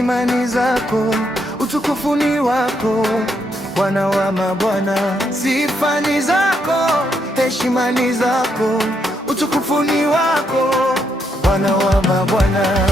heshima ni zako, utukufu ni wako, Bwana wa mabwana. Sifa ni zako, heshima ni zako, utukufu ni wako, Bwana wa mabwana.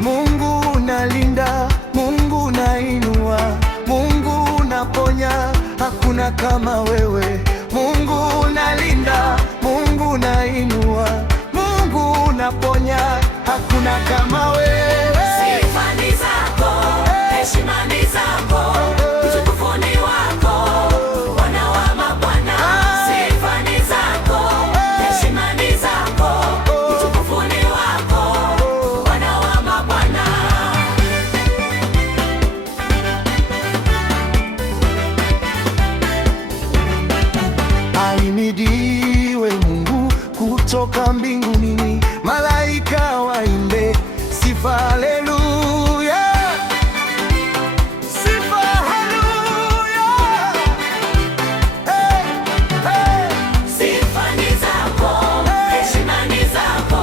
Mungu unalinda, Mungu unainua, Mungu unaponya, hakuna kama wewe. Mungu unalinda, Mungu unainua, Mungu unaponya, hakuna kama wewe. Sifa ni zako, heshima ni zako, utukufu ni wako, Bwana wa mabwana. Sifa ni zako, heshima ni zako, utukufu ni wako, Bwana wa mabwana. Ahimidiwe Mungu kutoka mbinguni, malaika waimbe sifa, haleluya. Sifa, haleluya. Hey, hey. Sifa ni zako, heshima ni zako,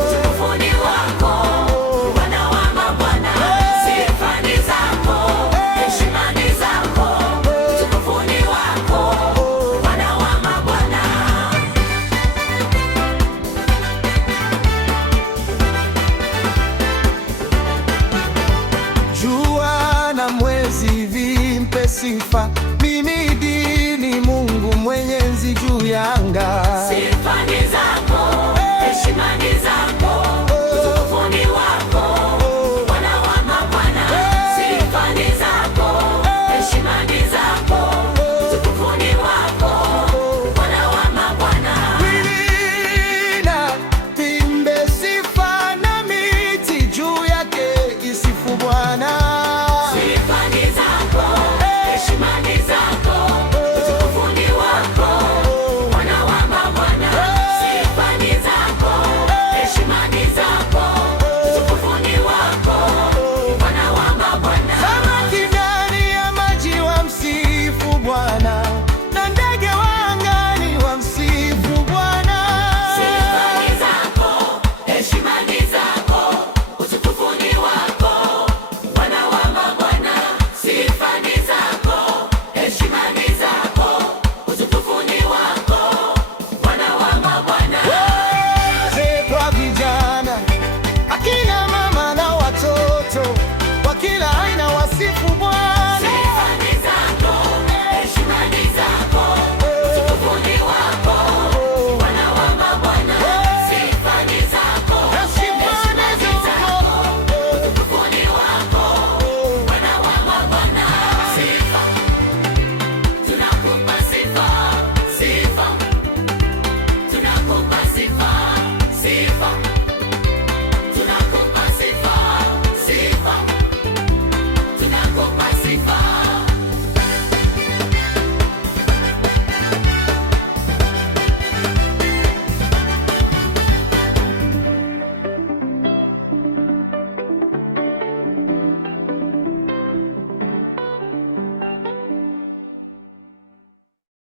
utukufu ni wako, Bwana wa mabwana. Sifa ni zako, heshima ni zako, utukufu ni wako, Bwana wa mabwana. Jua na mwezi vimpe sifa, mimi dini Mungu mwenye enzi juu ya anga.